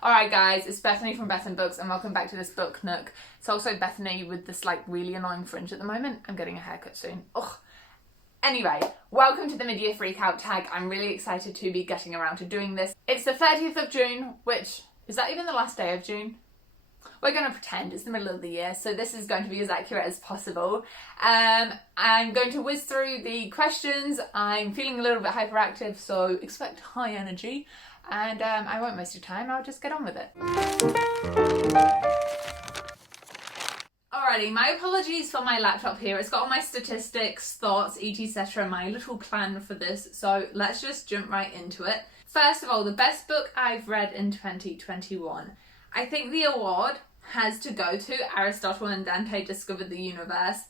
Alright guys, it's Bethany from Beth and Books and welcome back to this book nook. It's also Bethany with this like really annoying fringe at the moment. I'm getting a haircut soon. Ugh. Anyway, welcome to the mid-year Freakout tag. I'm really excited to be getting around to doing this. It's the 30th of June, which, is that even the last day of June? We're going to pretend it's the middle of the year, so this is going to be as accurate as possible. I'm going to whiz through the questions. I'm feeling a little bit hyperactive, so expect high energy. And I won't waste your time, I'll just get on with it. Alrighty, my apologies for my laptop here. It's got all my statistics, thoughts, etc., my little plan for this, so let's just jump right into it. First of all, the best book I've read in 2021. I think the award has to go to Aristotle and Dante Discovered the Universe.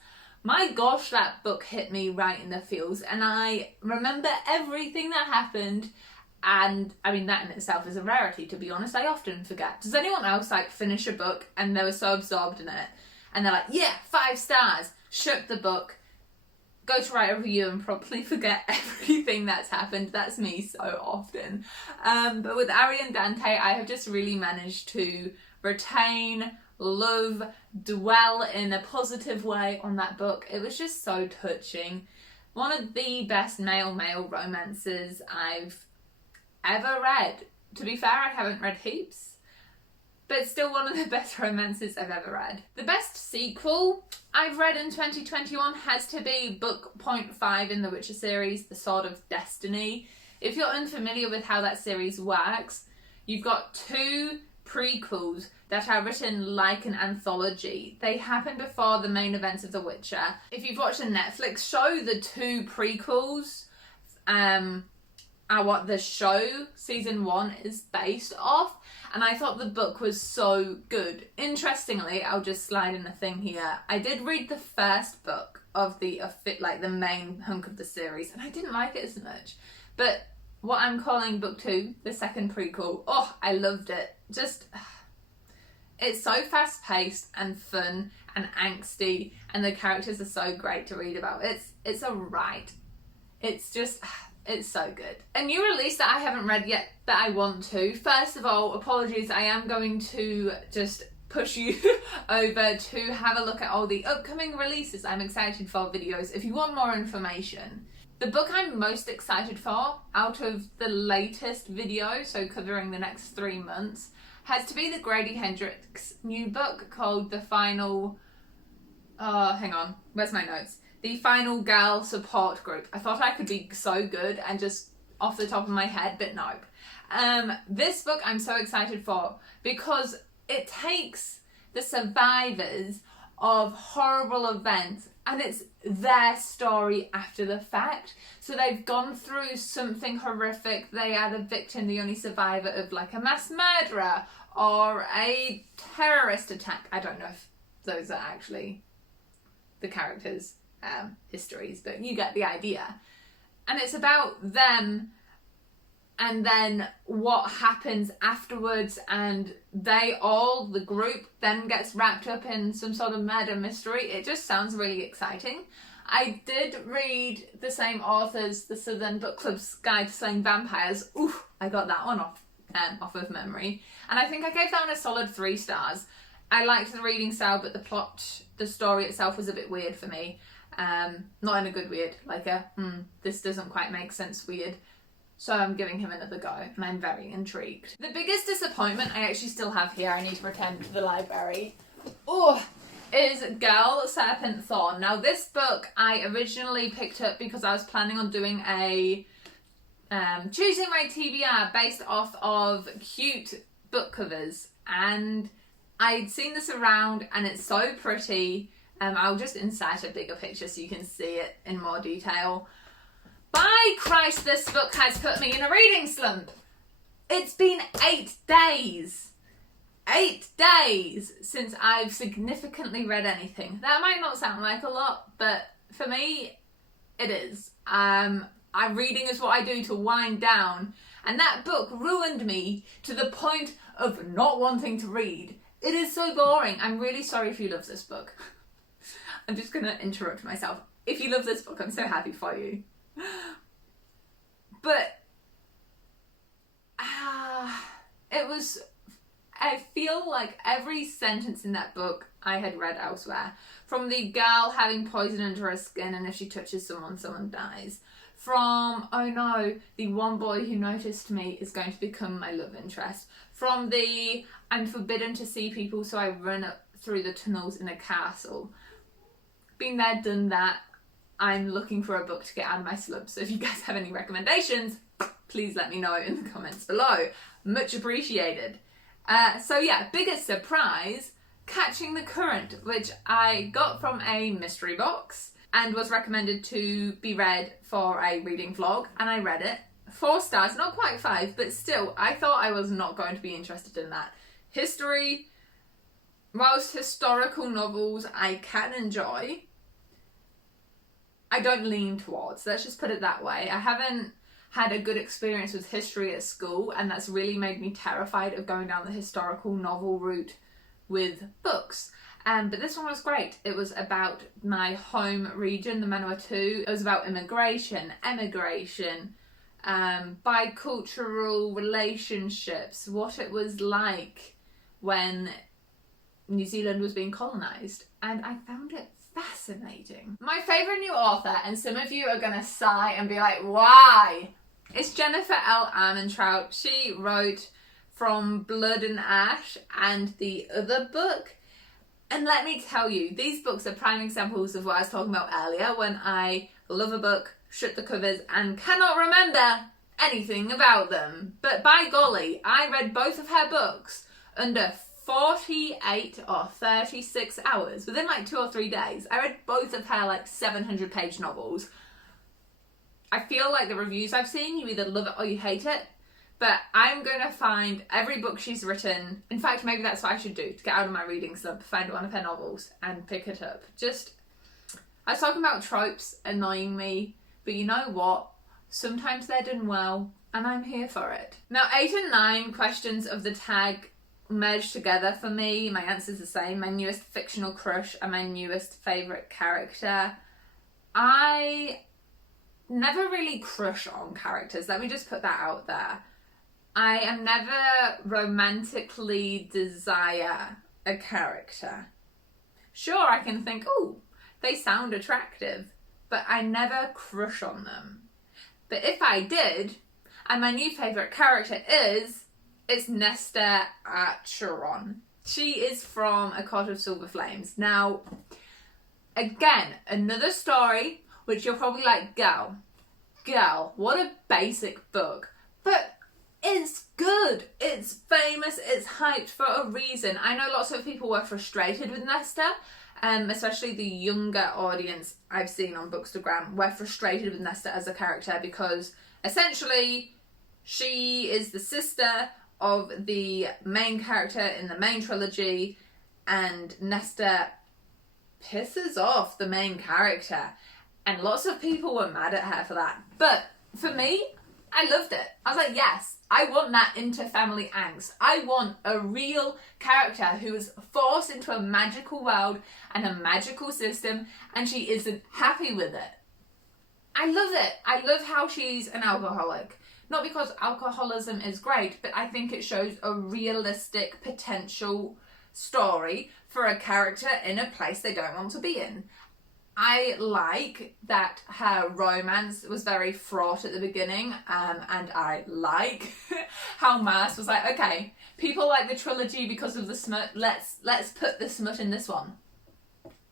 My gosh, that book hit me right in the feels, and I remember everything that happened. And I mean, that in itself is a rarity, to be honest. I often forget. Does anyone else like finish a book and they were so absorbed in it and they're like, yeah, 5 stars, shut the book, go to write a review and probably forget everything that's happened? That's me so often. But with Ari and Dante, I have just really managed to retain, love, dwell in a positive way on that book. It was just so touching. One of the best male-male romances I've ever read. To be fair, I haven't read heaps, but it's still one of the best romances I've ever read. The best sequel I've read in 2021 has to be book 0.5 in the Witcher series, The Sword of Destiny. If you're unfamiliar with how that series works, you've got 2 prequels that are written like an anthology. They happen before the main events of The Witcher. If you've watched a Netflix show, the 2 prequels are what the show season 1 is based off, and I thought the book was so good. Interestingly, I'll just slide in a thing here. I did read the first book of the main hunk of the series, and I didn't like it as much. But what I'm calling book 2, the second prequel, oh, I loved it. Just, it's so fast paced and fun and angsty, and the characters are so great to read about. It's a ride. It's just, it's so good. A new release that I haven't read yet that I want to. First of all, apologies, I am going to just push you over to have a look at all the upcoming releases I'm excited for videos if you want more information. The book I'm most excited for out of the latest video, so covering the next 3 months, has to be the Grady Hendrix new book called The Final... hang on, where's my notes? The Final Girl Support Group. I thought I could be so good and just off the top of my head, but nope. This book I'm so excited for because it takes the survivors of horrible events and it's their story after the fact. So they've gone through something horrific. They are the victim, the only survivor of like a mass murderer or a terrorist attack. I don't know if those are actually the characters' histories, but you get the idea. And it's about them and then what happens afterwards, and the group then gets wrapped up in some sort of murder mystery. It just sounds really exciting. I did read the same authors, the Southern Book Club's Guide to Slaying Vampires. Oof, I got that one off of memory, and I think I gave that one a solid 3 stars. I liked the reading style, but the story itself was a bit weird for me. Not in a good weird, like this doesn't quite make sense weird. So I'm giving him another go, and I'm very intrigued. The biggest disappointment I actually still have here, I need to return to the library, is Girl, Serpent, Thorn. Now this book I originally picked up because I was planning on doing a choosing my TBR based off of cute book covers, and I'd seen this around and it's so pretty. I'll just insert a bigger picture so you can see it in more detail. By Christ, this book has put me in a reading slump. It's been 8 days. 8 days since I've significantly read anything. That might not sound like a lot, but for me, it is. Reading is what I do to wind down, and that book ruined me to the point of not wanting to read. It is so boring. I'm really sorry if you love this book. I'm just going to interrupt myself. If you love this book, I'm so happy for you. But it was I feel like every sentence in that book I had read elsewhere. From the girl having poison under her skin and if she touches someone, someone dies. From, oh no, the one boy who noticed me is going to become my love interest. From the, I'm forbidden to see people so I run up through the tunnels in a castle. Been there, done that. I'm looking for a book to get out of my slump. So if you guys have any recommendations, please let me know in the comments below. Much appreciated. So yeah, biggest surprise, Catching the Current, which I got from a mystery box and was recommended to be read for a reading vlog, and I read it. 4 stars, not quite 5, but still, I thought I was not going to be interested in that. History, whilst historical novels I can enjoy, I don't lean towards, let's just put it that way. I haven't had a good experience with history at school, and that's really made me terrified of going down the historical novel route with books. But this one was great. It was about my home region, the Manawatu. It was about immigration, emigration, bicultural relationships, what it was like when New Zealand was being colonised, and I found it fascinating. My favourite new author, and some of you are going to sigh and be like, why? It's Jennifer L. Armentrout. She wrote From Blood and Ash and the other book. And let me tell you, these books are prime examples of what I was talking about earlier when I love a book, shut the covers, and cannot remember anything about them. But by golly, I read both of her books under 48 or 36 hours, within like 2 or 3 days. I read both of her like 700-page novels. I feel like the reviews I've seen, you either love it or you hate it. But I'm going to find every book she's written. In fact, maybe that's what I should do to get out of my reading slump. Find one of her novels and pick it up. I was talking about tropes annoying me, but you know what? Sometimes they're done well, and I'm here for it. Now, 8 and 9 questions of the tag merged together for me. My answer's the same. My newest fictional crush and my newest favourite character. I never really crush on characters. Let me just put that out there. I am never romantically desire a character. Sure, I can think, oh, they sound attractive, but I never crush on them. But if I did, and my new favourite character it's Nesta Acheron. She is from A Court of Silver Flames. Now, again, another story, which you're probably like, girl, what a basic book. But it's good, it's famous, it's hyped for a reason. I know lots of people were frustrated with Nesta, especially the younger audience I've seen on Bookstagram were frustrated with Nesta as a character because essentially she is the sister of the main character in the main trilogy, and Nesta pisses off the main character, and lots of people were mad at her for that. But for me, I loved it. I was like, yes, I want that inter-family angst. I want a real character who is forced into a magical world and a magical system, and she isn't happy with it. I love it. I love how she's an alcoholic. Not because alcoholism is great, but I think it shows a realistic potential story for a character in a place they don't want to be in. I like that her romance was very fraught at the beginning, and I like how Mars was like, okay, people like the trilogy because of the smut, let's put the smut in this one.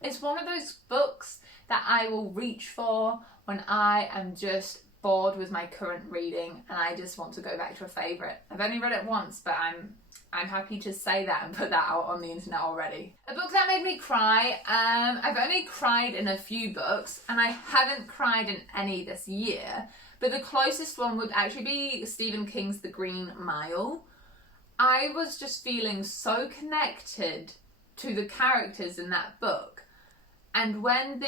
It's one of those books that I will reach for when I am just bored with my current reading and I just want to go back to a favourite. I've only read it once, but I'm happy to say that and put that out on the internet already. A book that made me cry, I've only cried in a few books and I haven't cried in any this year, but the closest one would actually be Stephen King's The Green Mile. I was just feeling so connected to the characters in that book, and when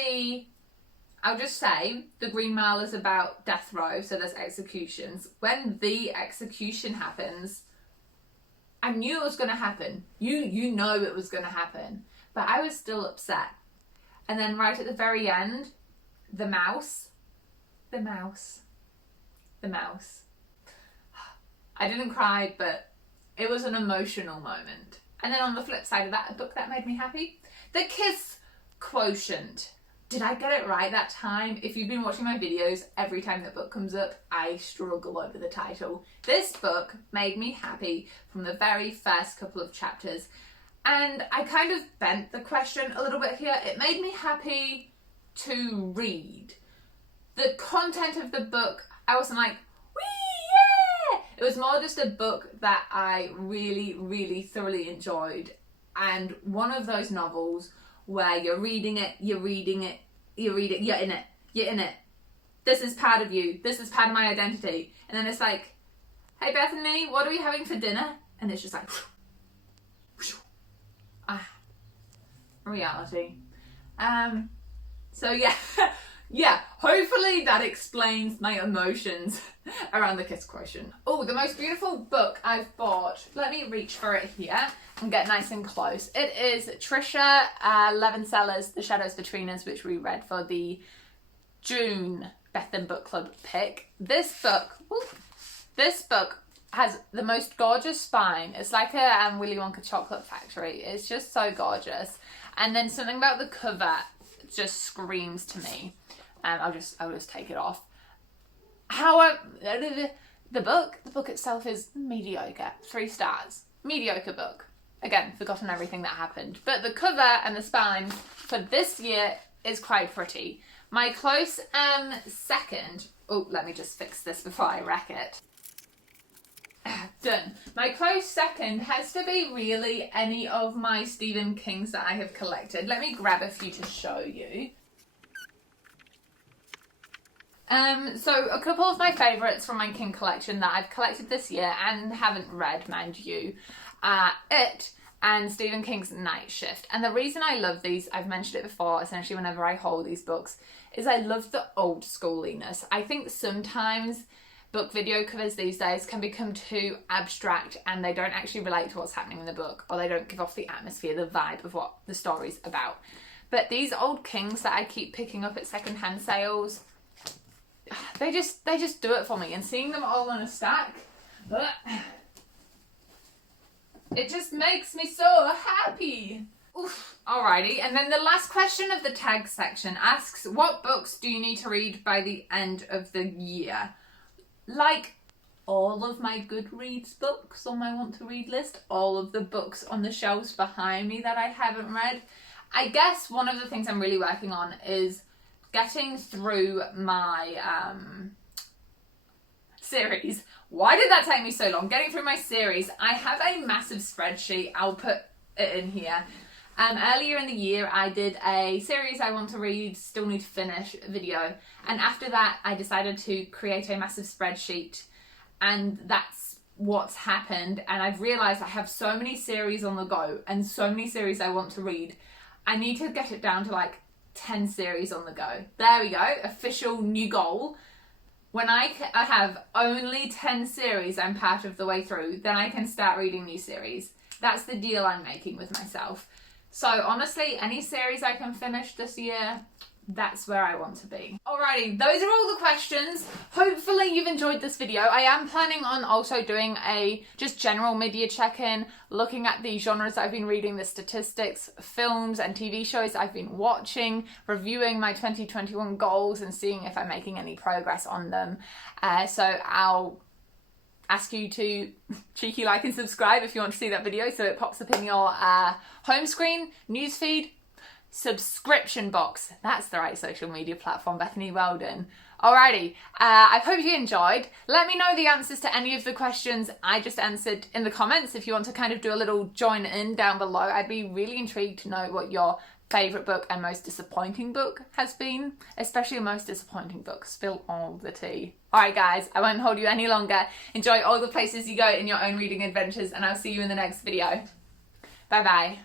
I'll just say, The Green Mile is about death row, so there's executions. When the execution happens, I knew it was going to happen. You know it was going to happen. But I was still upset. And then right at the very end, the mouse. I didn't cry, but It was an emotional moment. And then on the flip side of that, a book that made me happy, The Kiss Quotient. Did I get it right that time? If you've been watching my videos, every time that book comes up, I struggle over the title. This book made me happy from the very first couple of chapters. And I kind of bent the question a little bit here. It made me happy to read. The content of the book, I wasn't like, wee, yeah! It was more just a book that I really, really thoroughly enjoyed. And one of those novels where you're reading it, you're in it, you're in it. This is part of you. This is part of my identity. And then it's like, hey Bethany, what are we having for dinner? And it's just like, reality. So yeah, yeah, hopefully that explains my emotions around The Kiss Quotient. Oh, the most beautiful book I've bought. Let me reach for it here and get nice and close. It is Trisha Levenseller's The Shadows Between Us, which we read for the June Bethan Book Club pick. This book has the most gorgeous spine. It's like a Willy Wonka chocolate factory. It's just so gorgeous. And then something about the cover just screams to me. I'll just take it off. However, the book itself is mediocre. 3 stars. Mediocre book. Again, forgotten everything that happened. But the cover and the spine for this year is quite pretty. My close second... Oh, let me just fix this before I wreck it. Done. My close second has to be really any of my Stephen Kings that I have collected. Let me grab a few to show you. So a couple of my favourites from my King collection that I've collected this year and haven't read, mind you, It and Stephen King's Night Shift. And the reason I love these, I've mentioned it before, essentially whenever I hold these books, is I love the old schooliness. I think sometimes book video covers these days can become too abstract and they don't actually relate to what's happening in the book, or they don't give off the atmosphere, the vibe of what the story's about. But these old Kings that I keep picking up at secondhand sales, they just do it for me. And seeing them all on a stack, it just makes me so happy. Oof. Alrighty, and then the last question of the tag section asks, what books do you need to read by the end of the year? Like all of my Goodreads books on my want to read list, all of the books on the shelves behind me that I haven't read. I guess one of the things I'm really working on is getting through my series. Why did that take me so long? Getting through my series. I have a massive spreadsheet. I'll put it in here. Earlier in the year, I did a series I want to read, still need to finish video. And after that, I decided to create a massive spreadsheet. And that's what's happened. And I've realised I have so many series on the go and so many series I want to read. I need to get it down to like 10 series on the go. There we go. Official new goal. When I have only 10 series I'm part of the way through, then I can start reading new series. That's the deal I'm making with myself. So honestly, any series I can finish this year, that's where I want to be. Alrighty, those are all the questions. Hopefully you've enjoyed this video. I am planning on also doing a just general media check-in, looking at the genres I've been reading, the statistics, films and TV shows I've been watching, reviewing my 2021 goals and seeing if I'm making any progress on them. So I'll ask you to cheeky like and subscribe if you want to see that video so it pops up in your home screen, newsfeed, subscription box. That's the right social media platform, Bethany Weldon. Alrighty, I hope you enjoyed. Let me know the answers to any of the questions I just answered in the comments if you want to kind of do a little join in down below. I'd be really intrigued to know what your favourite book and most disappointing book has been, especially a most disappointing book. Spill all the tea. Alright guys, I won't hold you any longer. Enjoy all the places you go in your own reading adventures and I'll see you in the next video. Bye bye.